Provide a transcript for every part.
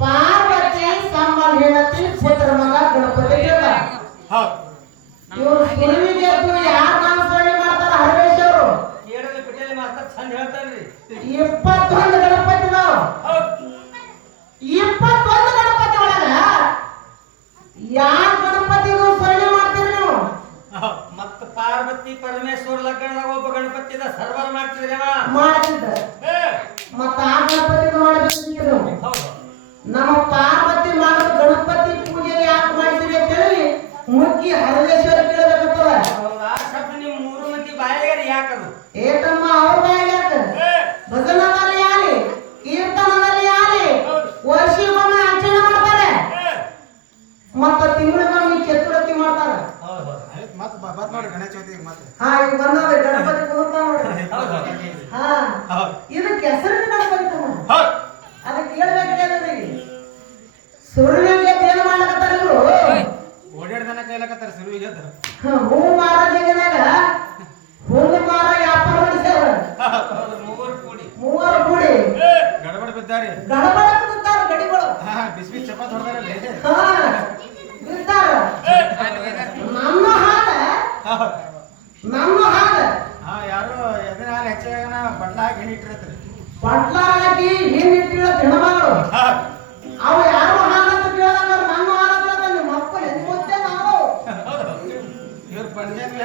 ಪಾರ್ವತಿ ಸಂಬಳ ಹೇಳತಿ ಪುತ್ರ ಮಗ ಗಣಪತಿ ಇವರು ಸುರುವಿಗೆ ಯಾರು ನಾಮಸ್ಮರಣೆ ಮಾಡ್ತಾರ ಹರವೇಶ್ ಅವರು 21 ಗಣಪತಿ ನಾವು 21 ಗಣಪತಿ ಒಳಗ ಯಾರ ಗಣಪತಿಗೂ ಸ್ಮರಣೆ ಮಾಡ್ತೀರಿ ನೀವು ಮತ್ತ ಪಾರ್ವತಿ ಪರಮೇಶ್ವರ ಲಗ್ನದಾಗ ಒಬ್ಬ ಗಣಪತಿ ಸರ್ವರ್ ಮಾಡ್ತಿದ್ರಿ ಮಾಡ್ತಿದ್ದ ಮತ್ತ ಆ ಗಣಪತಿ ಮಾಡಬೇಕು ನಮ್ಮ ಪಾರ್ವತಿ ಮಾಡೋದು ಗಣಪತಿ ಪೂಜೆ ಯಾಕೆ ಮಾಡ್ತೀರಿ ಅಂತ ಹೇಳಿ ಮುಖ್ಯ ಹರವೇಶ್ವರ ಕೇಳಬೇಕಂತದ ನಿಮ್ 3 ಮಂದಿ ಬಾಯಿಗಾರಿ ಯಾಕದು ಏತಮ್ಮ ಅವ್ರ ಬಾಯಾಗ ಭಜನದಲ್ಲಿ ಯಾಲಿ ಕೀರ್ತನದಲ್ಲಿ ಯಾಲಿ ವರ್ಷಿಗೊಮ್ಮೆ ಆಚರಣೆ ಮಾಡ್ತಾರೆ ಮತ್ತ ತಿಂಗಳಿಗೊಮ್ಮೆ ಚತುರ್ಥಿ ಮಾಡ್ತಾರೆ ಹಾ ಈಗ ಬಂದದ ಗಣಪತಿ ಕೂತ ನೋಡ್ರಿ ಹಾ ಇದಕ್ಕೆ ಹೆಸರಿನ ಗಣಪತಿ ಅದಕ್ಕೆ ಹೇಳ್ಬೇಕಾದ್ರೆ ಸುರುವಿಗೆ ಏನ್ ಮಾಡ್ಲಕತ್ತಾರ ಇವರು ಓಡಾಡ್ದನ ಕೈಲಕತ್ತಾರ ಸುರುವಿಗೆ ಹೂ ಮಾರೋ ಜಗನಾಗ ಹೂವು ಮಾರ ವ್ಯಾಪಾರ ನಡೆಸ್ಯಾರ ಮೂವರು ಕೂಡಿ ಗಡಬಡ ಬಿದ್ದಾರೆ ಗಡಬಡ ಬಿದ್ದಾರ ಗಡಿಗಳು ಬಿಸ್ಬಿ ಚಪಾತ್ ಹೊಡೆದಾರಲ್ಲ ಬಿದ್ದಾರ ನಮ್ಮ ಹಾಲ ಯಾರು ಎದಿನ ಹಾಲು ಹೆಚ್ಚಾಗನ ಬಟ್ಲ ಹಾಕಿ ಹಿಂಡಿಟ್ಟಿರತ್ರಿ ಬಟ್ಲ ಹಾಕಿ ಹಿಂಡಿಟ್ಟಿರೋ ಹೆಣ್ಮಗಳು ಅವು ಯಾರು ಹಾಲ ಅಂತ ಕೇಳಿದಾಗ ನಮ್ಮ ಹಾಲ ಅಂತ ನಿಮ್ಮ ಅಪ್ಪ ಹೆಣ್ಮುತ್ತೆ ನಾವು ಇವ್ರು ಪಂಚಾಯತ್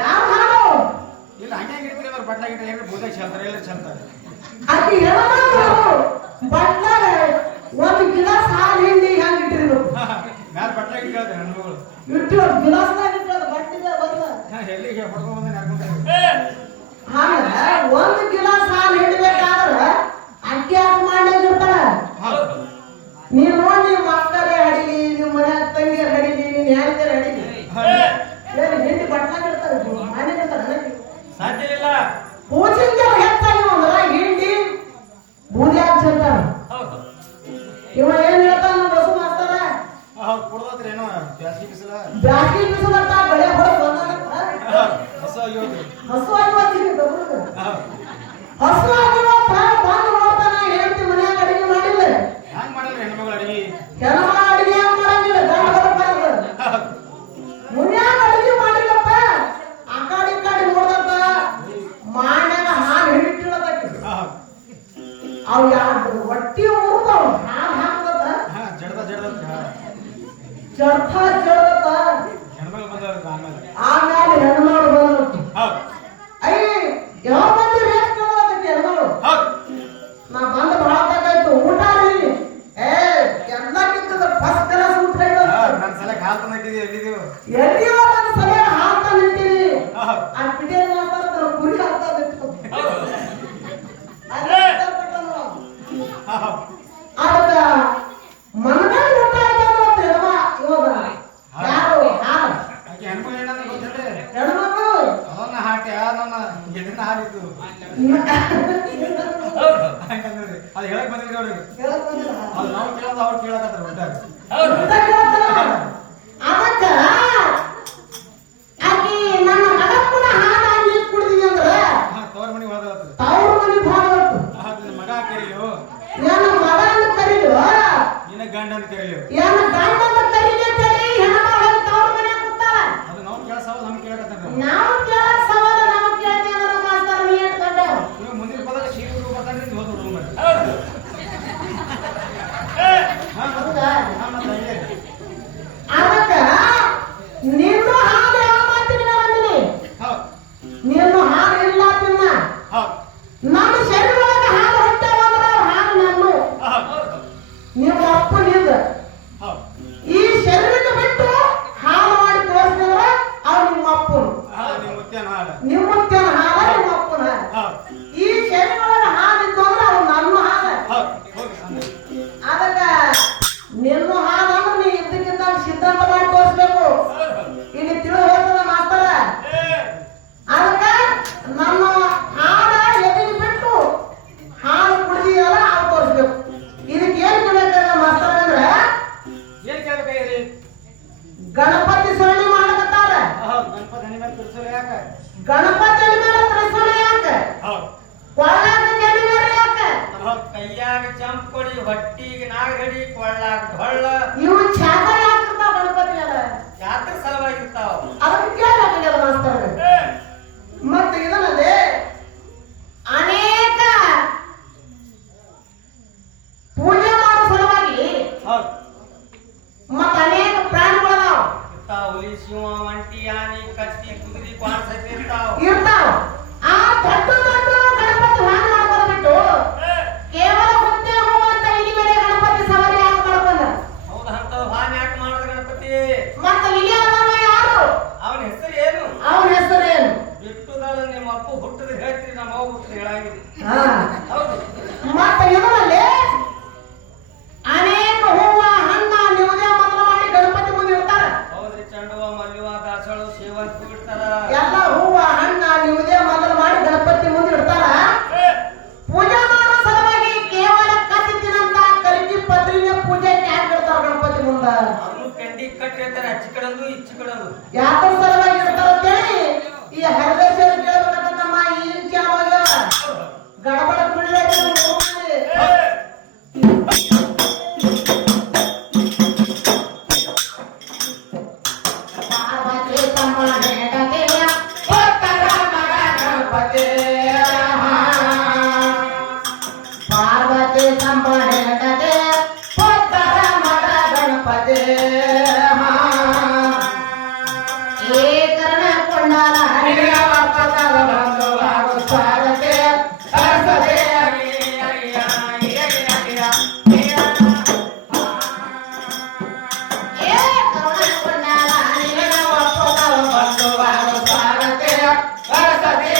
ಯಾರು ಹಾಲು ಇಲ್ಲ ಹಂಗೆ ಇರ್ತೀರಿ ಅವ್ರು ಬಟ್ಲ ಗಿಟ್ಟ ಹೇಳಿ ಬೋದಾಗ ಚೆಲ್ತಾರೆ ಎಲ್ಲ ಚೆಲ್ತಾರೆ ಆಕಿ ಹೆಣ್ಮಗಳು ಬಟ್ಲಾಗ ಒಂದು ಗಿಲಾಸ್ ಹಾಲು ಹಿಂಡಿ ಹೆಂಗ್ ಇಟ್ಟಿರ್ಬೇಕು ಮ್ಯಾಲ ಬಟ್ಲ ಗಿಟ್ಟ ಹೇಳ್ತಾರೆ ಹೆಣ್ಮಗಳು ಇಟ್ಟು ಗಿಲಾಸ್ನಾಗ ಇಟ್ಟದ ಬಟ್ಟಿಗೆ ಬಂದ ಎಲ್ಲಿಗೆ ಹೊಡ್ಕೊಂಡ್ ಬಂದ ನಡ್ಕೊಂಡ್ರೆ ಹಾಗ ಒಂದು ಗಿಲಾಸ್ ಹಾಲು ಹಿಡ್ಬೇಕಾದ್ರ ಅಕ್ಕಿ ಹಾಕಿ ಮಾಡ್ಲಿರ್ತಾರ ನೀವ್ ನೋಡಿ ನಿಮ್ ಮಕ್ಕಳೇ ಅಡಿಲಿ ನಿಮ್ ಮನ್ಯಾಗ ತಂಗಿಯರ್ ಅಡಿಲಿ ನಿಮ್ ಹೆಂಡತಿಯರ್ ಅಡಿಲಿ ಏನು ಹಿಂಡಿ ಬಟ್ಲಾಗ ಇರ್ತಾರೆ ಮನೆ ಇರ್ತಾರ ಸಾಧ್ಯ ಇಲ್ಲ ಪೂಜಿಂಗ್ ಹೆಚ್ಚಾಗಿ ಅಂದ್ರ ಹಿಂಡಿ ಬೂದಿ ಹಾಕ್ಸಿರ್ತಾರ ಇವ ಏನ್ ಹೇಳ್ತಾನ ಬಸು ಮಾಸ್ತರ ಕೊಡೋದ್ರಿ ಏನೋ ಬ್ಯಾಸ್ಗಿ ಬಿಸಿಲ ಬ್ಯಾಸ್ಗಿ ಬಿಸಿಲತ್ತ ಬಳೆ ಹೊರಗೆ ಬಂದ ಹೊಸ ಯೋಗಿ ಹಸು ಆಗಿವತ್ತೀನಿ ಹಸು ಆಗಿವತ್ತ ಬಂದು ನೋಡ್ತಾನ ಹೇಳ್ತಿ ಮನ್ಯಾಗ ಅಡಿಗೆ ಮಾಡಿಲ್ಲ ಹ್ಯಾಂಗ ಮಾಡಲ್ರಿ ಹೆಣ್ಮಗಳು ಅಡಿಗೆ ಹೆಣ್ಮಗಳ ಅಡಿಗೆ ಹೆಂಗ್ ಮಾಡಂಗಿಲ್ಲ ಗಂಡ ಬರಬಾರ್ದು ಮನ್ಯಾಗ ಅಡಿಗೆ ಮಾಡಿಲ್ಲಪ್ಪ ಆ ಕಡೆ ಈ ಕಡೆ ನೋಡ್ದಂತ ಮಾಡ್ಯಾಗ ಹಾಲು ಹಿಡಿಟ್ಟಿಳದಕ್ಕೆ ಅವು ಯಾರು ಒಟ್ಟಿ ಊರ್ತಾವ ಹಾಲು ಹಾಕದ ಜಡ್ದ ಜಡ್ತ ಜಡ್ದತ್ತ ಹೆಣ್ಮಗಳು ಬಂದವ್ರಿ ಆಮೇಲೆ ಆಮೇಲೆ ಹೆಣ್ಮಗಳು ಬಂದ್ರು ಅಯ್ಯ ಯಾವ ಬಂದು ರೇಟ್ ಕೇಳೋದಕ್ಕೆ ಹೆಣ್ಮಗಳು ನಾ ಬಂದು ಬಹಳ ತಗಾಯ್ತು ಊಟ ರೀ ಎಲ್ಲಕ್ಕಿಂತ ಫಸ್ಟ್ ಕ್ಲಾಸ್ ಊಟ ನನ್ನ ಸಲಕ್ಕೆ ಹಾಲು ತಂದಿದ್ದೀವಿ ಎಲ್ಲಿದ್ದೀವಿ ಎಲ್ಲಿಯೋ ನನ್ನ ಸಲಹೆ ಹಾಕ್ತಾ ನಿಂತೀನಿ ಆ ಪಿಟೇಲ್ ಮಾತಾಡ್ತಾರ ಕುರಿ ಹಾಕ್ತಾ ನಿಂತು ಅದಕ್ಕ ಮನಗಂಡು ಊಟ ಆಯ್ತು ಇವಾಗ ಯಾರು ಹಾಲು ಹೆಣ್ಮಗಳು ಏನಂತ ಗೊತ್ತೇನ್ರಿ ಹೆಣ್ಮಕ್ಳು ಅವನ್ನ ಹಾಕಿ ನನ್ನ ಎದಿನ ಹಾಲಿದ್ದು ಹಂಗಂದ್ರಿ ಅದು ಹೇಳಕ್ ಬಂದಿದ್ರಿ ಅವ್ರಿಗೆ ಅದು ನಾವು ಕೇಳೋದು ಅವ್ರು ಕೇಳಕತ್ತಾರ ಒಟ್ಟಾರೆ ಅದಕ್ಕ ಆಕಿ ನನ್ನ ಮಗ ಕೂಡ ಹಾಲು ಹಾಕಿ ಕುಡಿದೀನಿ ಅಂದ್ರ ತವ್ರ ಮನೆಗೆ ಹೋದ್ರಿ ತವ್ರ ಮನೆಗೆ ಹೋಗ್ಬೇಕು ಮಗ ಕರೀಲು ನನ್ನ ಮಗನ ಕರೀಲು ನಿನ್ನ ಗಂಡನ ಕರೀಲು ನನ್ನ ಗಂಡನ ಕರೀಲಿ ಅಂತ ಹೇಳಿ ಹೆಣ್ಮಗಳು ತವ್ರ ಮನೆಗೆ ಕೂತಾಳ ಅದು ನಾವು ಕೇಳಸವ ನಮ್ಗೆ ಕೇಳಕತ್ತಾರ ನಾವು ಕೇಳೋ ಸವಾಲ ನಾವು ಕೇಳ್ತೀವಿ ಅನ್ನೋ ಮಾಸ್ತರ್ ನೀ ಹೇಳ್ಕೊಂಡೆ ನೀವು ಮುಂದಿನ ಪದ ಶೀರು ಬರ್ತಾನೆ ಹೋದ್ರು ರೂಮ್ ಹೌದಾ ಗಣಪತಿ ಸೊಳ್ಳಿ ಮಾಡಕತ್ತಾರ ಗಣಪತಿ ಹನಿ ಮೇಲೆ ತಿರ್ಸೋರು ಯಾಕ ಗಣಪತಿ ಮೇಲೆ ತ್ರಿಶೂಲ ಯಾಕ ಕೊಳ್ಳಾಗ ಜಡಿ ಮೇಲೆ ಯಾಕ ಕೈಯಾಗ ಚಂಪ್ ಕೊಡಿ ಹೊಟ್ಟಿಗೆ ನಾಗಡಿ ಕೊಳ್ಳಾಗ ಢೊಳ್ಳ ಇವು ಛಾಗ ಯಾಕಿರ್ತಾವ ಗಣಪತಿ ಮೇಲೆ ಯಾತ್ರ ಸಲವಾಗಿರ್ತಾವ ಅದಕ್ಕೆ ಕೇಳಬೇಕಾಗ್ಯದ ಮಾಸ್ತರ್ ಮತ್ತೆ ಇದಲ್ಲದೆ ಅನೇಕ ಪೂಜೆ ಮಾಡೋ ಸಲುವಾಗಿ ಮತ್ತ ಅನೇಕ ಪ್ರಾಣಿಗಳದಾವ ಇರ್ತಾವ ಹುಲಿ ಸಿಂಹ ಒಂಟಿ ಆನಿ ಕತ್ತಿ ಕುದುರೆ ಕ್ವಾಣ ಸಹಿತ ಇರ್ತಾವ ಇರ್ತಾವ ಆ ದೊಡ್ಡ ದೊಡ್ಡ ಗಣಪತಿ ಹಾನ ಮಾಡ್ಕೊಂಡು ಬಿಟ್ಟು ಕೇವಲ ಹುತ್ತೆ ಹೂವು ಅಂತ ಇಲಿ ಮೇಲೆ ಗಣಪತಿ ಸವಾರಿ ಯಾಕೆ ಮಾಡ್ಕೊಂಡ ಹೌದ ಅಂತ ಹಾನಿ ಯಾಕೆ ಮಾಡಿದ ಗಣಪತಿ ಮತ್ತ ಇಲಿ ಅವನ ಯಾರು ಅವನ ಹೆಸರು ಏನು ಅವನ ಹೆಸರೇನು ಬಿಟ್ಟುದಾಳ ನಿಮ್ಮ ಅಪ್ಪ ಹುಟ್ಟಿದ್ರೆ ಹೇಳ್ತೀರಿ ನಮ್ಮ ಅವ್ವ ಹುಟ್ಟಿದ್ರೆ ಹೇಳಾಗಿರಿ ಹಾ ಹೌದು ಮತ್ತ ಇದರಲ್ಲಿ ಅನೇಕ ಹೂವ ಹಣ್ಣ ನಿವುದೇ ಮೊದಲು ಮಾಡಿ ಗಣಪತಿ ಮುಂದೆ ಇರ್ತಾರ ಹೌದ್ರಿ ಚಂಡುವ ಮಲ್ಲಿವ ದಾಸಳು ಸೇವಂತಿ ಬಿಡ್ತಾರ ಎಲ್ಲ ಹೂವ ಹಣ್ಣ ನಿವುದೇ ಮೊದಲು ಮಾಡಿ ಗಣಪತಿ ಮುಂದೆ ಇಡ್ತಾರ ಪೂಜೆ ಮಾಡೋ ಸಲುವಾಗಿ ಕೇವಲ ಕತ್ತಿನಂತ ಕರಿಕಿ ಪತ್ರಿನ ಪೂಜೆ ಯಾಕೆ ಇಡ್ತಾರ ಗಣಪತಿ ಮುಂದ ಅವನು ಕೆಂಡಿ ಕಟ್ಟಿ ಹೇಳ್ತಾರೆ ಅಚ್ಚಿ ಕಡಂದು ಇಚ್ಚಿ ಕಡಂದು ಯಾಕೆ ಸಲುವಾಗಿ ಇಡ್ತಾರ ಅಂತೇಳಿ ಈ ಹರದೇಶ್ವರ ಕೇಳಬೇಕಂತಮ್ಮ ಈ ಇಂಚೆ ಅವಾಗ ಗಡಬಡ ಕುಳಿಬೇಕು ಪಾರ್ವತಿ ಸಂಬಳಗದೆ ಪುತ್ತರ ಮಗ ಗಣಪತಿ ಏಕರಣ ಕೊಂಡಾಲ ಹರಿಯ ಪದವ ಬಂದು ಹಾಗೂ ಸ್ವಾಗತೆ ಸರಸ್ವತಿ ಏಕರಣ ಕೊಂಡಾಲ ಹರಿಯ ಪದವ ಬಂದು ಹಾಗೂ ಸ್ವಾಗತೆ ಸರಸ್ವತಿ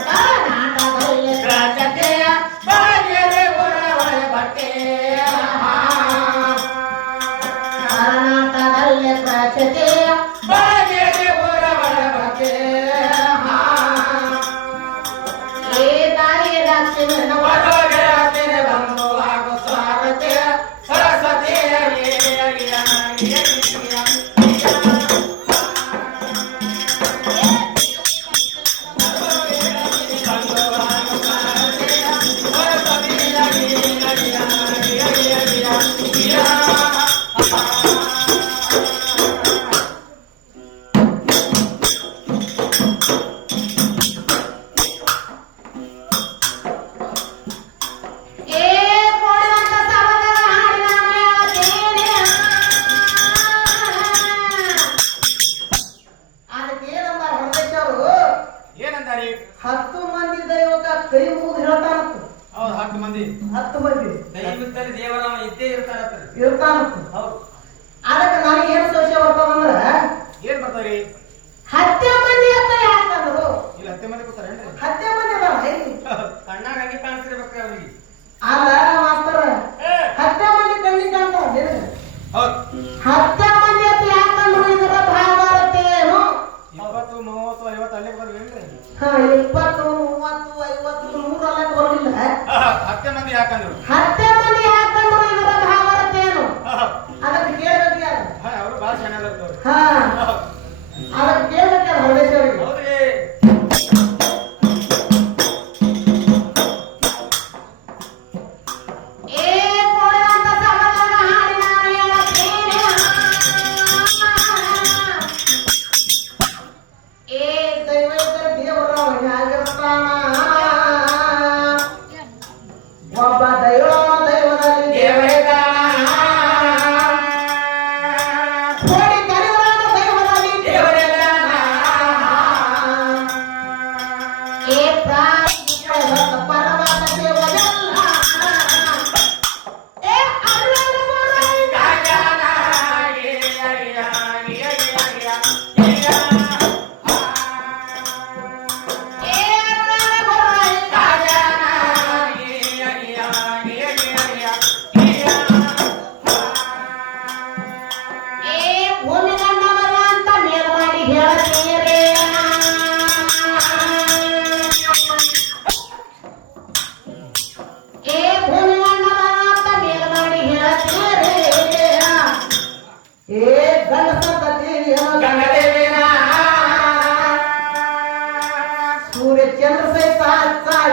ಕರ್ನಾಟಕದಲ್ಲಿ ರಾಜತೆಯ ಬಾಗಿಲು ಉರವಳೆ ಬಟ್ಟೆ ಕರ್ನಾಟಕದಲ್ಲಿ ರಾಜತೆಯ ಬಾಗಿಲು ಉರವಳೆ ಬಟ್ಟೆ ಏ ತಾಯಿ ಲಕ್ಷ್ಮಿ ನವರಾತ್ರಿ ಬಂದು ಹಾಗೂ ಸ್ವಾಗತೆ ಸರಸ್ವತಿ ಏನಂತಾರಿ 10 ಮಂದಿ ದೈವಕ ಕೈ ಮುಗಿದು ಹೇಳ್ತಾನಂತ ಹೌದು 10 ಮಂದಿ 10 ಮಂದಿ ದೈವದಲ್ಲಿ ದೇವರಾಮ ಇದ್ದೇ ಇರ್ತಾರತ್ರಿ ಇರ್ತಾನಂತ ಹೌದು ಅದಕ್ಕೆ ನನಗೆ ಏನು ಸಂಶಯ ಬರ್ತಾವಂದ್ರ ಏನ್ ಬರ್ತಾರಿ 10 ಮಂದಿ ಅಂತ ಯಾಕಂದ್ರು ಇಲ್ಲಿ 10 ಮಂದಿ ಕೂತಾರೇನ್ರಿ 10 ಮಂದಿ ಅದಾವ ಇಲ್ಲಿ ಕಣ್ಣಾಗ ಹಂಗೆ ಕಾಣಿಸ್ತಿರ್ಬೇಕ್ರಿ ಅವ್ರಿಗೆ ಅಲ್ಲ ಮಾಸ್ತರ 10 ಮಂದಿ ಕಣ್ಣಿಗೆ ಕಾಣ್ತಾವ ಹೌದು 10 ಮಂದಿ ಅಂತ ಯಾಕಂದ್ರು ಇದರ ಭಾವಾರ್ಥ ಏನು 20 30 50 ಅಲ್ಲೇ ಬರ್ಬೇನ್ರಿ ಹಾ 20 30 50 100 ಅಲ್ಲ ಬರಲಿಲ್ಲ 10 ಮಂದಿ ಯಾಕಂದ್ರು 10 ಮಂದಿ ಯಾಕಂದ್ರು ಇದರ ಭಾವಾರ್ಥ ಏನು ಅದಕ್ಕೆ ಕೇಳಬೇಕು ಯಾರು ಅವರು ಭಾಳ ಚೆನ್ನಾಗಿರ್ತಾವ್ರಿ ಹಾ ಅದಕ್ಕೆ ಕೇಳಬೇಕು ಯಾರು ಹರದೇಶ್ವರಿಗೆ ಹೌದ್ರಿ ಒಬ್ಬ ದೈವದಲ್ಲಿ ದೇವರಿದ್ದಾನ ಕೋಡಿ ಕರೆಯುವವನ ದೈವದಲ್ಲಿ ದೇವರಿದ್ದಾನ ಏ ಪ್ರಾಣ ಪರಮಾತ್ಮ ದೇವರಲ್ಲ ಏ ಅಲ್ಲದ ಕಾಜಾನ ಏ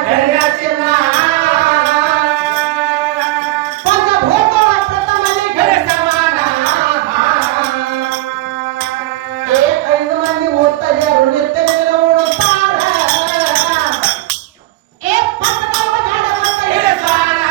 ಕೆರೆಯ ಚಿನ್ನ ಪಂಚಭೂತಗಳ ಪ್ರಥಮಲಿ ಕೆರೆ ಸಮಾನ. ಏ 5 ಮಂದಿ ಮುತ್ತೈದೆಯರು ನಿತ್ಯ ಉಣುತ್ತಾರ. ಏ ಪಂಚಭೂತ ಜಾಡ ಮತ್ತ ಕೆರೆ ಸಮಾನ.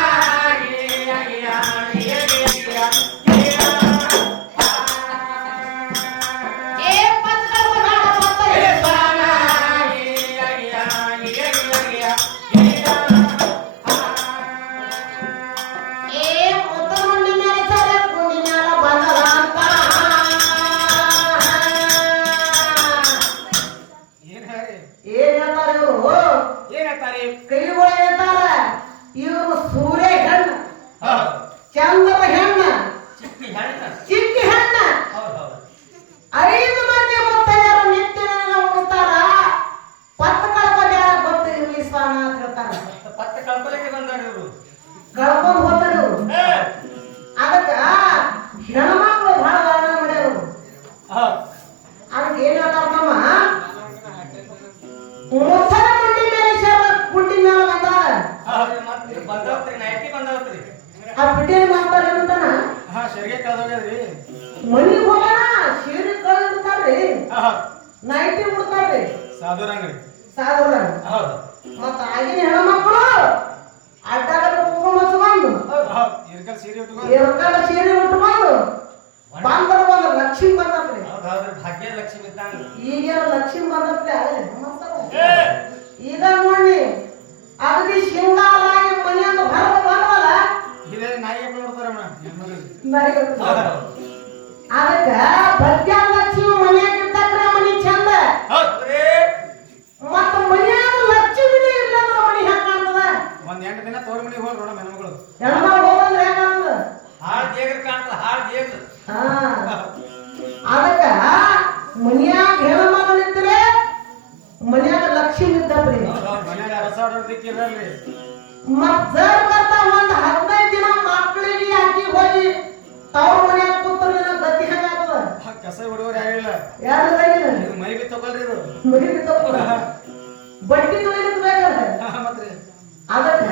ಕೈಗಳು ಹೇಳ್ತಾರ ಇವರು ಸೂರ್ಯ ಹೆಣ್ಣ, ಚಂದ್ರ ಹೆಣ್ಣ, ಚಿಕ್ಕಿ ಹೆಣ್ಣ. 5 ಮಂದಿ ಮುತ್ತೈದೆಯರು ನಿತ್ಯ ಉಣ್ತಾರ. ಪತ್ತು ಕಳ್ಕೊಂಡ್ಯಾರ ಗೊತ್ತು ಇರ್ಲಿ ಸ್ವಾನ ಅಂತ ಹೇಳ್ತಾರ. ಪತ್ತ ಕಳ್ಕೊಲಿಕ್ಕೆ ಬಂದಾರ ಇವರು. ಕಳ್ಕೊಂಡ್ ಹೋಗ್ತಾರ ಇವ್ರು. ಅದಕ್ಕ ಹೆಣ್ಮಕ್ಳು ಬಹಳ ವರ್ಣನೆ ಮಾಡ್ಯಾರ. ಅದಕ್ಕೆ ಏನ್ ಹೇಳ್ತಾರ ತಮ್ಮ, ಮುತ್ತನ ಮುಂಡಿ ಮೇಲೆ ಶೇರ ಕುಂಡಿ ಮೇಲೆ ಬಂದಾರ. ಮತ್ತೆ ಬಂದವತ್ರಿ, ನೈಟಿ ಬಂದವತ್ರಿ. ಆ ಬಿಟ್ಟಿನ ಮಾಡ್ತಾರ ಏನಂತಾನ, ಶರಿಗೆ ಕಳ್ದೋಗ್ಯದ್ರಿ. ಮನಿಗ್ ಹೋಗೋಣ ಸೀರೆ ಕಳ್ದಿರ್ತಾರ್ರಿ, ನೈಟಿ ಉಡ್ತಾರ್ರಿ ಸಾಧುರಂಗ್ರಿ. ಸಾಧುರ. ಮತ್ತ ಆಗಿನ ಹೆಣ್ಮಕ್ಳು ಅಡ್ಡಾಗದ ಕುಂಕುಮ ಹಚ್ಕೊಂಡು ಇರ್ಕಲ್ ಸೀರೆ ಉಟ್ಕೊಂಡು ಎರಕಲ ಸೀರೆ ಉಟ್ಕೊಂಡು ಬಂದ್ರ ಬಂದ್ರ ಲಕ್ಷ್ಮಿ ಬಂದತ್ರಿ. ಹೌದೌದ್ರಿ, ಭಾಗ್ಯ ಲಕ್ಷ್ಮಿ ಇದ್ದಂಗ. ಈಗ ಲಕ್ಷ್ಮಿ ಬಂದತ್ರಿ. ಆಗಲಿ ಈಗ ನೋಡಿ ಅಗದಿ ಶೃಂಗಾರಾಗಿ ಮನೆಯಿಂದ ಹೊರಗೆ ಬಂದವಲ್ಲ, ಇದೇ ನಾಯಿ ಹಬ್ಬ ನೋಡ್ತಾರ ಅದಕ್ಕ ಭಾಗ್ಯಲಕ್ಷ್ಮಿ ಮನ್ಯಾಗ ಇದ್ದಕ್ರೆ ಮನಿ ಚಂದ. ಮತ್ತ ಮನ್ಯಾಗ ಲಕ್ಷ್ಮಿನೇ ಇಲ್ಲ ಅಂದ್ರೆ ಮನಿ ಹೆಂಗ ಕಾಣ್ತದ? ಒಂದ್ 8 ದಿನ ತೋರ್ ಮನಿಗೆ ಹೋಗ್ರಿ ನೋಡ ಹೆಣ್ಮಗಳು. ಹೆಣ್ಮಗಳು ಹೋಗಂದ್ರೆ ಹೆಂಗ ಕಾಣ್ತದ? ಹಾಳ್ ದೇಗ್ರ ಕಾಣ್ತದ, ಹಾಳ್ ದೇಗ್ರ. ಅದಕ್ಕ ಮನ್ಯಾಗ ಹೆಣ್ಮಗಳಿದ್ರೆ ಮನ್ಯಾಗ ಲಕ್ಷ್ಮಿ ಇದ್ದಪ್ರಿ. ಮನ್ಯಾಗ ರಸ ಆಡೋದಿಕ್ಕಿರಲ್ರಿ. ಮತ್ ಜರ್ ಬರ್ತ ಒಂದ್ 15 ದಿನ ಮಕ್ಕಳಿಗೆ ಹಾಕಿ ಹೋಗಿ ತವ್ರ ಮನ್ಯಾಗ ಕೂತ್ರ ಗತಿ ಹೆಂಗಾಗ್ತದ? ಕಸ ಹುಡುಗರು ಯಾರಿಲ್ಲ. ಯಾರು ಇದು ಮೈ ಬಿ ತಗೊಳ್ರಿ ಇದು. ಮರಿ ತಪ್ಪ ಬಟ್ಟಿ ತೊಳಿಲಿಕ್ಕೆ ಬೇಕಲ್ಲ. ಮತ್ರಿ ಅದಕ್ಕ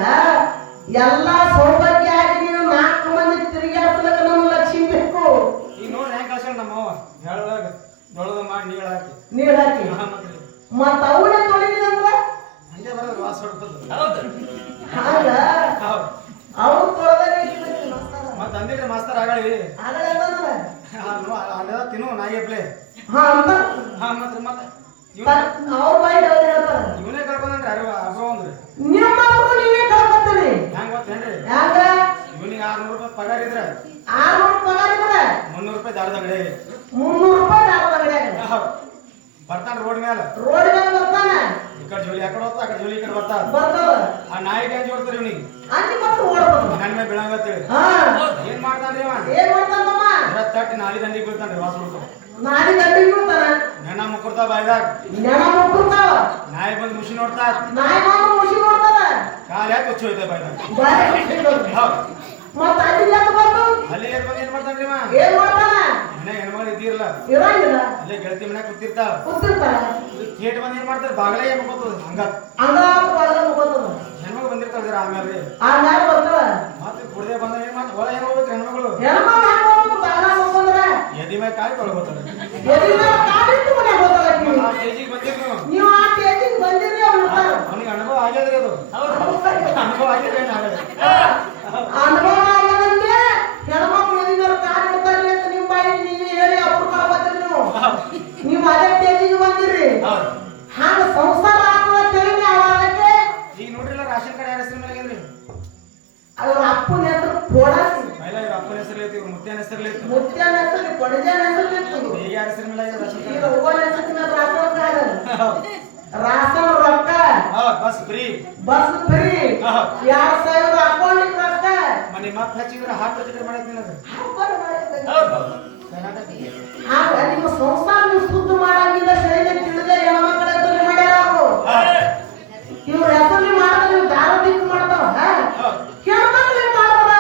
ಎಲ್ಲಾ ಸೌಭಾಗ್ಯ ಆಗಿ ನೀವು 4 ಮಂದಿ ತಿರುಗಾಡ್ಸಲಕ್ಕ ನಮ್ಮ ಲಕ್ಷ್ಮಿ ಬೇಕು. ಈಗ ನೋಡ್ರಿ ಹೆಂಗ್ ಕಳ್ಸ್ಯಾಳ ನಮ್ಮವ್ವ. ಹೇಳದಾಗ ದೊಡ್ಡದ ಮಾಡಿ ನೀಳ್ ಹಾಕಿ ನೀರ್ ಹಾಕಿ ಮತ್ರಿ ಮತ್ತ ಅವನೇ ತೊಳಿಲಿಲ್ಲ ಅಂದ್ರ ಹಂಗೆ ಬರೋದು ವಾಸ ಹೊಡ್ತದ. ಹೌದು. ಹಾಗ ಅವ್ರು ತೊಳೆದರೆ ಮತ್ತ ಅಂದಿಡ್ರಿ ಮಾಸ್ತರ್ ಆಗಳಿ ಆಗಲ್ಲ ಅಲ್ಲೆಲ್ಲ ತಿನ್ನು ನಾಯಿ ಹಬ್ಲೆ. ಹಾ ಅಂತ ಮತ್ರಿ ಮತ್ತೆ ಅವ್ರ ಬಾಯಿ ಅವ್ರು ಹೇಳ್ತಾರ, ಇವನೇ ಕಳ್ಕೊಂಡ್ರಿ ಅರಿವ ಅಬ್ರೋ ಅಂದ್ರಿ. ನಿಮ್ಮವ್ರು ನೀವೇ ಕಳ್ಕೊತೀರಿ. ಹೆಂಗ್ ಗೊತ್ತೇನ್ರಿ, ಹ್ಯಾಂಗ ಇವನಿಗೆ 600 ರೂಪಾಯಿ ಪಗಾರ ಇದ್ರೆ 600 ಪಗಾರ ಇದ್ರೆ 300 ರೂಪಾಯಿ ದಾರದ ಅಂಗಡಿ 300 ರೂಪಾಯಿ ದಾರದ ಅಂಗಡಿಯಾಗ ಬರ್ತಾನ ರೋಡ್ ಮೇಲೆ. ರೋಡ್ ಮೇಲೆ ಬರ್ತಾನ. ಈ ಕಡೆ ಜೋಲಿ ಆ ಕಡೆ ಹೋಗ್ತಾ, ಆ ಕಡೆ ಜೋಲಿ ಈ ಕಡೆ ಬರ್ತಾವ. ಬರ್ತಾವ ಆ ನಾಯಿಗೆ ಹೆಂಗ್ ಜೋಡ್ತಾರ ಇವನಿಗೆ ಅಲ್ಲಿ ಮತ್ತೆ ಓಡ್ಬೋದು. ನನ್ ಮೇಲೆ ಬೀಳಂಗತ್ತೇಳಿ ಹಾ ಏನ್ ಮಾಡ್ತಾನ್ರಿ ಇವ? ಏನ್ ಮಾಡ್ತಾನಮ್ಮ? ತಟ್ಟಿ ನಾಲಿ ದಂಡಿಗೆ ಬೀಳ್ತಾನ್ರಿ ವಾಸ ಬಿಡ್ತಾವ. ನಾಡಿ ಗಂಟಿಗೆ ಬಿಡ್ತಾನ, ನೆನ ಮುಕ್ಕರ್ತಾವ ಬಾಯ್ದಾಗ. ನೆನ ಮುಕ್ಕುತ್ತಾವ. ನಾಯಿ ಬಂದು ಮುಷಿ ನೋಡ್ತಾರ, ನಾಯಿ ಬಂದು ಮುಷಿ ನೋಡ್ತಾರ, ಕಾಲ್ ಯಾಕೆ ಕೊಚ್ಚಿ ಹೋಯ್ತಾವ ಬಾಯ್ದಾಗ. ಮತ್ತ ಅಲ್ಲಿ ಎದ್ದು ಬಂದು ಅಲ್ಲಿ ಎದ್ ಬಂದು ಏನ್ ಮಾಡ್ತಾನ್ರಿ ಇವ? ಏನ್ ಮಾಡ್ತಾನ? ಮನ್ಯಾಗ ಹೆಣ್ಮಗಳು ಇದ್ದಿರಲ್ಲ, ಇರಂಗಿಲ್ಲ, ಅಲ್ಲೇ ಗೆಳತಿ ಮನ್ಯಾಗ ಕೂತಿರ್ತಾವ. ಕೂತಿರ್ತಾರ. ಕೇಟ್ ಬಂದ್ ಏನ್ ಮಾಡ್ತಾರ? ಬಾಗಲೇ ಏನ್ ಮುಕ್ಕೋತದ ಹಂಗ ಅಂಗಾತ ಒಳಗ ಮುಕ್ಕೋತದ. ಹೆಣ್ಮಗಳು ಬಂದಿರ್ತಾವ ಜರ ಆಮೇಲೆ ಆ ಮ್ಯಾಲ ಬರ್ತಾಳ. ಮತ್ತೆ ಕುಡ್ದೆ ಬಂದ ಏನ್ ಮಾಡ್ತಾರ? ಒಳ ಏನ್ ಹೋಗ್ಬೇಕು ಹೆಣ್ಮಗಳು? ಹೆಣ್ಮಗಳು ಹೆಂಗ್ ಹೋಗ್ಬೇಕು? ಬಾಗ್ಲ ಮುಕ್ಕೊಂಡ್ರ ಎದಿ ಮೇಲೆ ಕಾಯಿ ತೊಳ್ಕೊತಾರ. ಎದಿ ಮೇಲೆ ಕಾಲಿಟ್ಟು ಮನ್ಯಾಗ ಹೋಗ್ತಾಳ ಆಕಿ. ಆ ಸ್ಟೇಜಿಗೆ ಬಂದಿರ್ ನೀವು ಆ ಸ್ಟೇಜಿಗೆ ಬಂದಿರಿ ಅವ್ರು ಇರ್ತಾರ. ಅವನಿಗೆ ಅನುಭವ ಆಗ್ಯದ್ರಿ ಅದು. ಅನುಭವ ಆಗಿದೆ ಏನಾಗಲ್ಲ. ಅನುಭವ ಆಗದಂತೆ ಹೆಣ್ಮಕ್ಳು ಎದಿ ಮೇಲೆ ಕಾಲು ಇಡ್ತಾರೆ ಅಂತ ನಿಮ್ಮ ಬಾಯಿ ನೀವೇ ಹೇಳಿ ಅಪರೂಪ ಬರ್ತೀರಿ ನೀವು. ನೀವು ಅದೇ ಸ್ಟೇಜಿಗೆ ಬಂದಿರಿ. ಹಾಗ ಸಂಸಾರ ಆಗ್ತದ ತಿಳಿನಿ ಆವಾಗಕ್ಕೆ. ಈಗ ನೋಡ್ರಿಲ್ಲ ರಾಷನ್ ಕಾರ್ಡ್ ಯಾರ ಹೆಸರು ಮೇಲೆ ಆಗ್ಯದ್ರಿ? ಅವ್ರ ಅಪ್ಪನ ಹೆಸರು ಪೋಡಾಸಿ, ಪೈಲ ಇವ್ರ ಅಪ್ಪನ ಹೆಸರು ಐತಿ, ಇವ್ರ ಮುತ್ಯನ ಹೆಸರು ಐತಿ. ಮುತ್ಯನ ಹೆಸರು ಪೊಡಜನ ಹೆಸರು ಇತ್ತು. ಈಗ ಯಾರ ಹೆಸರು ಮೇಲೆ ಆಗ್ಯದ ರಾಷನ್ ಈಗ ಕಾರ್ಡ್? ಒಬ್ಬನ ಹೆಸರಿನ ರಾಸನ ರೊಕ್ಕ, bus free, bus free, 2000 account ರೊಕ್ಕ. ಮನೆ ಮತ್ ಹಚ್ಚಿದ್ರೆ ಹಾಟ್ ಹಚ್ಚಿದ್ರೆ ಮಾಡತ್ತೀನಿ ಅದು. ಹಾಗ ನಿಮ್ಮ ಸಂಸಾರ ನೀವು ಶುದ್ಧ ಮಾಡಂಗಿಲ್ಲ. ಸರಿಯಾಗಿ ತಿಳಿದೇ ಹೆಣ್ಮಕ್ಳ ಹೆಸರು ಮಾಡ್ಯಾರ ಅವರು. ಇವ್ರ ಹೆಸರು ಮಾಡಿದ್ರೆ ನೀವು ದಾರ ದಿಕ್ಕು ಮಾಡ್ತಾವ. ಹೆಣ್ಮಕ್ಳು ಮಾಡ್ತಾರ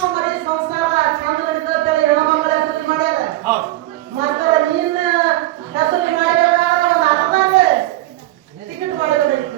ನಮ್ಮ ಮನೆ ಸಂಸಾರ ಚಂದ ನಡೀತದೆ ಹೆಣ್ಮಕ್ಳ ಹೆಸರು ಮಾಡ್ಯಾರ. ಮತ್ತ ನೀನ್ ಹೆಸರು ಮಾಡಬೇಕಾದ್ರೆ ಒಂದು ಅರ್ಥಾಗ ಟಿಕೆಟ್ ಮಾಡಬೇಕು.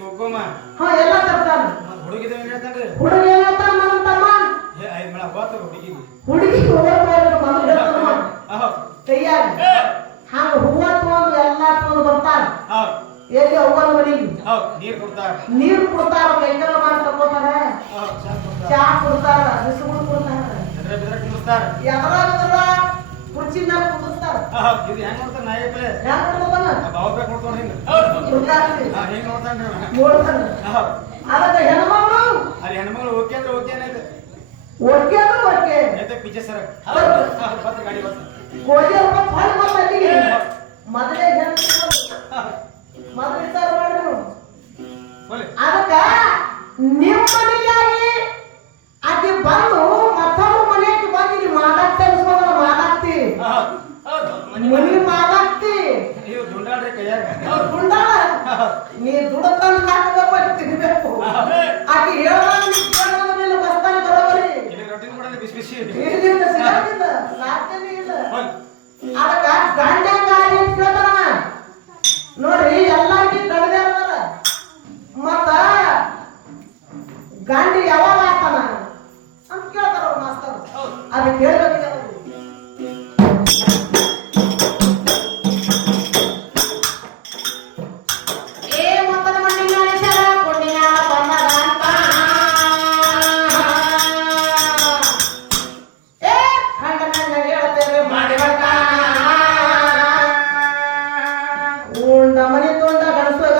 ಕುಂಕುಮ ಹಾ ಎಲ್ಲ ತರ್ತಾರ. ಹುಡುಗಿದ ಏನ್ ಹೇಳ್ತಾನ್ರಿ ಹುಡುಗಿ ಏನಂತಾರ ನನ್ನ ತಮ್ಮ? ಏ ಐದ್ ಮೇಳ ಹೋಗ್ತಾರ ಹುಡುಗಿಗೆ ಹುಡುಗಿ ಹೋಗೋದು ಮನೆ ಹೇಳ್ತಾನ ಹೌದ್ ಕೈಯಾಗ ಹಂಗ ಹೂವ ತಗೊಂಡು ಎಲ್ಲಾ ತಗೊಂಡು ಬರ್ತಾರ. ಹೌದ್ ಎಲ್ಲಿ ಅವ್ವನ ಮನೆಗೆ ಹೌದ್ ನೀರ್ ಕೊಡ್ತಾರ ನೀರು ಕೊಡ್ತಾರ, ಕೈಕಾಲ ಮಾಡಿ ತಗೋತಾರ, ಹೌದ್ ಚಾ ಕೊಡ್ತಾರ ಚಾ ಕೊಡ್ತಾರ, ಬಿಸಿಲು ಕೊಡ್ತಾರ, ಎದ್ರ ಬಿದ್ರ ಕುಂದಿಸ್ತಾರ ಎದ್ರಾಗದ್ರ ಕುರ್ಚಿ ಮೇಲೆ ಕುದಿಸ್ತಾರ. ಹೌದ್ ಇದು ಹೆಂಗ್ ನೋಡ್ತಾರ ನಾಯಿಪ್ಲೆ ಹೆಂಗ್ ಕೊಡ್ತಾನ? ಬಾವ ಬೇಕು ನೋಡ್ತಾರ ಹಿಂಗ ಕೊಡ್ತಾರ್ರಿ. ಹಿಂಗ್ ನೋಡ್ತಾನ್ರಿ ಇವ. ನೋಡ್ತಾನ. ಹೌದ್ ಅದಕ್ಕೆ ಹೆಣ್ಮಗಳು ಅಲ್ಲಿ ಹೆಣ್ಮಗಳು ಓಕೆ ಅಂದ್ರೆ ಓಕೆ ಏನೈತೆ ಒಡ್ಕೆ ಅಂದ್ರೆ ಒಡ್ಕೆ. ಐತೆ ಪಿಜ್ಜಾ ಸರ ಬತ್ತ ಗಾಡಿ ಬತ್ತ ಕೋಳಿ ಹಬ್ಬ ಭಾಳ ಮಾತಾಡಿ ಮೊದಲೇ ಮೊದಲೇ ವಿಚಾರ ಮಾಡ್ರಿ ನೀವು. ಹೋಲಿ ಅದಕ್ಕ ನಿಮ್ಮ ಮನೆಯಾಗಿ ಆಕೆ ಬಂದು ಮತ್ತೊಬ್ಬರ ಮನೆಗೆ ಬಂದು ಇಲ್ಲಿ ಮಾದಾಕ್ತಿ ಅನ್ಸ್ಕೊಂಡ್ರ ಮಾದಾಕ್ತಿ ಮನಿ ಮಾದಾಕ್ತಿ ನೀವು ದುಂಡಾಡ್ರಿ ಕೈಯಾಗ ಗುಂಡಾಳ ನೀ ದುಡತಂದು ಹಾಕಬೇಕು ತಿನ್ಬೇಕು. ಆಕೆ ಹೇಳೋದ್ರ ಮೇಲೆ ಬಸ್ತಾನೆ ಬರೋಬರಿ ಇಲ್ಲಿ ರೊಟ್ಟಿನ ಕೊಡಲಿ ಬಿಸಿ ಬಿಸಿ ಇಲ್ಲಿಂದ ಸಿಗೋದಿಲ್ಲ, ಸಾಧ್ಯನೇ ಇಲ್ಲ. ಹೋಲಿ ಅದಕ್ಕ ಗಂಡ ಗಾಡಿ ಅಂತ ಕೇಳ್ತಾನ ನೋಡ್ರಿ, ಎಲ್ಲಾರ್ಗಿ ಗಂಡದೇ ಇರ್ತಾರ. ಮತ್ತ ಗಂಡಿ ಯಾವಾಗ ಆಗ್ತಾನ ಅಂತ ಕೇಳ್ತಾರ ಅವ್ರ ಮಾಸ್ತರ್. ಅದಕ್ಕೆ ಹೇಳ್ಬೇಕು ಮನೆ ತೊಂಡ ಗಣಸೋಗ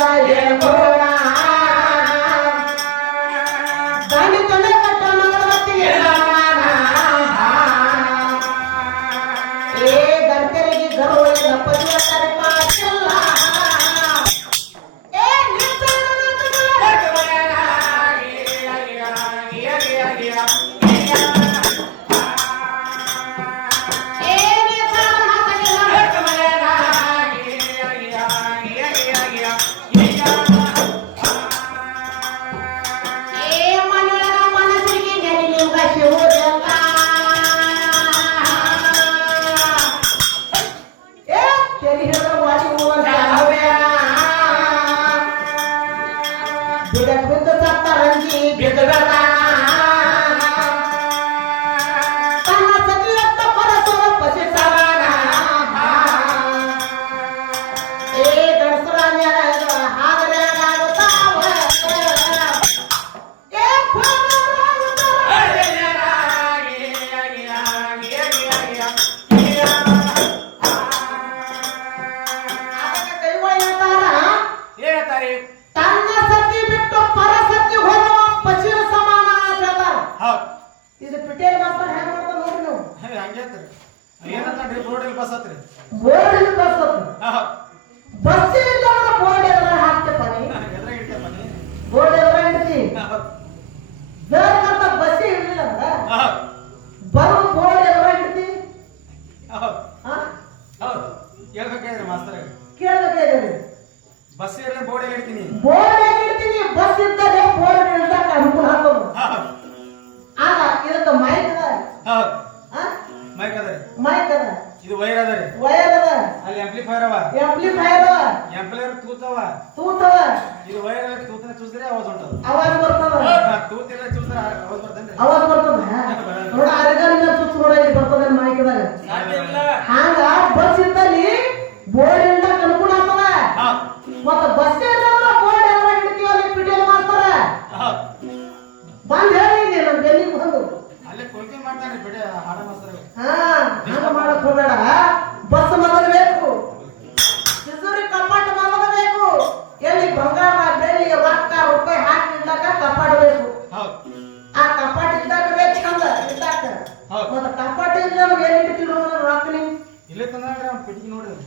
ದಾಂಡಿ ತೊಂಡೆ ಕಟ್ಟ ಮಗರವತ್ತಿ ಏ ಗಂಟೆರಿಗೆ ಗರುವಿನ ಪತಿವತ್ತರ ಪಾಟಿಲ್ಲ ಏ ಇದು ಪಿಟೇಲ್ ಮಾಸ್ಟರ್ ಹೆಂಗ್ ಮಾಡ್ತಾರ ನೋಡ್ರಿ ನೀವು. ಏನಂತಂದ್ರಿ ಬೋರ್ಡಲ್ಲಿ ಬಸ್ ಹತ್ರಿ ಬೋರ್ಡ್ ಬಸ್ ಬಸ್ ಇಲ್ಲ ಬೋರ್ಡ್ ಎಲ್ಲ ಹಾಕ್ತೇನೆ ಎದ್ರ ಇಡ್ತೇವೆ ಮನಿ ಬೋರ್ಡ್ ಎಲ್ಲ ಇಡ್ತಿ ಜರ್ಕಂತ ಬಸ್ ಇರ್ಲಿಲ್ಲ ಅಂದ್ರ ಬರೋ ಬೋರ್ಡ್ ಎಲ್ಲ ಇಡ್ತಿ ಹೌದು ಹೇಳ್ಬೇಕಾದ್ರೆ ಮಾಸ್ತರ್ ಕೇಳಬೇಕಾದ್ರೆ ಬಸ್ ಇರಲಿ ಬೋರ್ಡ್ ಇಡ್ತೀನಿ ಬೋರ್ಡ್ ಇಡ್ತೀನಿ. ಬಸ್ ಇದ್ದರೆ ಬೋರ್ಡ್ ಇಡ್ಲಕ್ಕ ಅನುಕೂಲ ಆಗ್ತದ. ಆಗ ಇದಕ್ಕೆ ಮೈಕ್ ಅದ, ಮೈಕ್ ಅದ ಮೈಕ್ ಅದ, ಇದು ವೈರ್ ಅದ ರೀ, ವೈರ್ ಅದ, ಅಲ್ಲಿ ಆಂಪ್ಲಿಫೈರ್ ಅವ, ಆಂಪ್ಲಿಫೈರ್ ಅದ, ಆಂಪ್ಲಿಫೈರ್ ತೂತವ, ತೂತವ, ಇದು ವೈರ್ ತೂತನ ಚೂಸಿದ್ರೆ ಆವಾಜ್ ಹೊಂಟದ, ಆವಾಜ್ ಬರ್ತದ, ತೂತಿಲ್ಲ ಚೂಸಿದ್ರೆ ಆವಾಜ್ ಬರ್ತೇನ್ರಿ, ಆವಾಜ್ ಬರ್ತದ. ನೋಡ ಅರ್ಗಲ್ ಸುತ್ತ ನೋಡಿ ಬರ್ತದ ಮೈಕ್ದಾಗ. ಹಂಗ ಬಸ್ ಇದ್ದಲ್ಲಿ ಬೋರ್ಡ್ ಇಡ್ಲಕ್ಕ ಅನುಕೂಲ ಆಗ್ತದ. ಮತ್ತ ಬಸ್ ಇಲ್ಲಂದ್ರ ಬೋರ್ಡ್ ಎಲ್ಲ ಇಡ್ತೀವಿ ಅಲ್ಲಿ ಪಿಟೇಲ್ ಮಾಡ್ತಾರ. ಬಂದ್ ಹೇಳಿ ನಮ್ಮ ಬೆಲ್ಲಿಗೆ ಬಂದು ಅಲ್ಲೇ ಕೊಲ್ಕೆ ಮಾಡ್ತಾನೆ ಬಿಡಿ ಹಾಡ ಮಾಸ್ತರ್. ಹಂಗ ಮಾಡಕ್ ಹೋಗ್ಬೇಡ. ಬಸ್ ಮೊದಲು ಬೇಕು, ತಿಜೋರಿ ಕಪಾಟ ಮೊದಲು ಬೇಕು. ಎಲ್ಲಿ ಬಂಗಾರ ಬೆಳ್ಳಿ ರೊಕ್ಕ ರೂಪಾಯಿ ಹಾಕಿ ಇಡ್ಲಕ್ಕ ಕಪಾಟ ಬೇಕು. ಆ ಕಪಾಟ ಇದ್ದಾಗ ಬೇಕು ಚಂದ ಇದ್ದಾಕ. ಮತ್ತ ಕಪಾಟ ಇಲ್ಲ ಎಲ್ಲಿ ಇಡ್ತಿರೋ ರೊಕ್ಕ ನೀವು ಇಲ್ಲೇ ತಂದ್ರೆ ಅವ್ನು ಪಿಟಿಗೆ ನೋಡಿದ್ರು